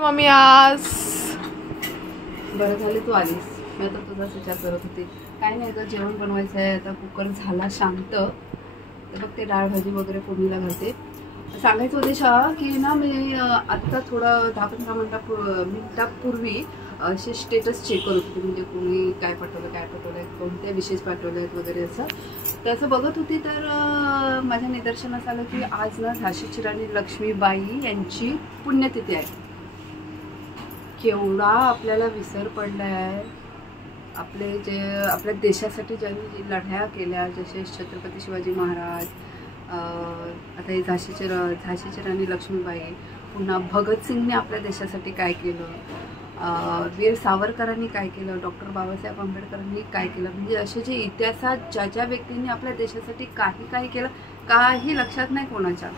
Mummy आज बरं झाले तू आलीस. मी आता तुझाच विचार करत होते. काही नाही, तर जेवण बनवायचं आहे. आता कुकर झाला शांत, तर बघ ते डाळ भाजी वगैरे फोडणीला घालते. सांगायचं उद्देश हा की ना, मी आत्ता थोडं 10-15 मिनिटापूर्वी असे स्टेटस चेक करत होते. म्हणजे कोणी काय पाठवलं कोणत्या विशेष पाठवले आहेत वगैरे असं. तर असं बघत होती, तर माझ्या निदर्शनास आलं की आज ना झाशीची राणी लक्ष्मीबाई यांची पुण्यतिथी आहे. केवढा आपल्याला विसर पडला आहे. आपल्या देशासाठी ज्यांनी लढ्या केल्या, जसे छत्रपती शिवाजी महाराज, आता हे झाशीची राणी लक्ष्मीबाई, पुन्हा भगतसिंगने आपल्या देशासाठी काय केलं, वीर सावरकरांनी काय केलं, डॉक्टर बाबासाहेब आंबेडकरांनी काय केलं. म्हणजे असे जे इतिहासात ज्या व्यक्तींनी आपल्या देशासाठी काही केलं, काही लक्षात नाही कोणाच्या.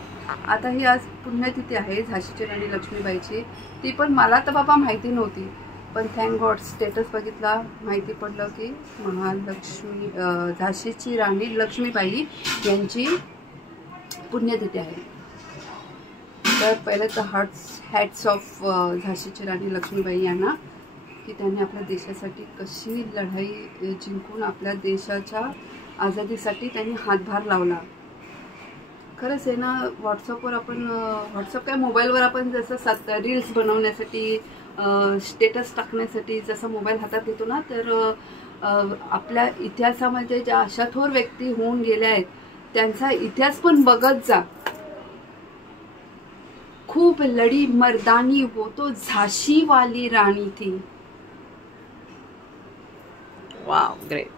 आता ही आज पुण्यतिथी आहे झाशीची राणी लक्ष्मीबाईची. ती पण मला तर बाबा माहिती नव्हती, पण थँक गॉड स्टेटस बघितला, माहिती पडलं की झाशीची राणी लक्ष्मीबाई यांची पुण्यतिथी आहे. तर पहिले तर हॅट्स ऑफ झाशीची राणी लक्ष्मीबाई यांना, की त्यांनी आपल्या देशासाठी कशी लढाई जिंकून आपल्या देशाच्या आझादीसाठी त्यांनी हातभार लावला. खरंच आहे ना. व्हॉट्सअप काय मोबाईलवर आपण जसं रील्स बनवण्यासाठी, स्टेटस टाकण्यासाठी जसं मोबाईल हातात घेतो ना, तर आपल्या इतिहासामध्ये ज्या अशा थोर व्यक्ती होऊन गेल्या आहेत त्यांचा इतिहास पण बघत जा. खूप लढी मर्दानी वो तो झाशी वाली राणी थी. Wow, great.